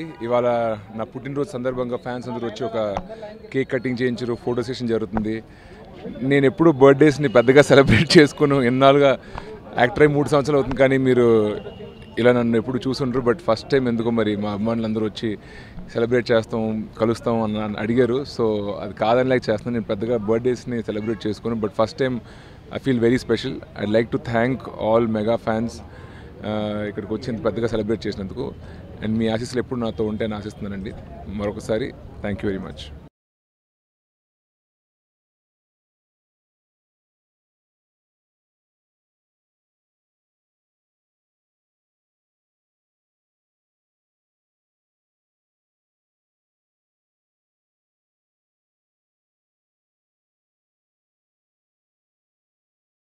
అండి. ఇవాళ నా పుట్టినరోజు సందర్భంగా ఫ్యాన్స్ అందరూ వచ్చి ఒక కేక్ కటింగ్ చేయించారు, ఫోటో సెషన్ జరుగుతుంది. నేను ఎప్పుడు బర్త్డేస్ని పెద్దగా సెలబ్రేట్ చేసుకుని ఎన్నాళ్ళుగా యాక్టర్ అయి 3 సంవత్సరాలు అవుతుంది, కానీ మీరు ఇలా నన్ను ఎప్పుడు చూసుంటారు. బట్ ఫస్ట్ టైం ఎందుకో మరి మా అభిమానులు అందరూ వచ్చి సెలబ్రేట్ చేస్తాం, కలుస్తాం అని అడిగారు. సో అది కాదని లైక్ చేస్తాను. నేను పెద్దగా బర్త్డేస్ని సెలబ్రేట్ చేసుకుని, but first time I feel very special. I like to thank all mega fans ఇక్కడికి వచ్చి ఇంత పెద్దగా సెలబ్రేట్ చేసినందుకు. అండ్ మీ ఆశీస్సులు ఎప్పుడు నాతో ఉంటే అని ఆశిస్తున్నానండి. మరొకసారి థ్యాంక్ యూ వెరీ మచ్.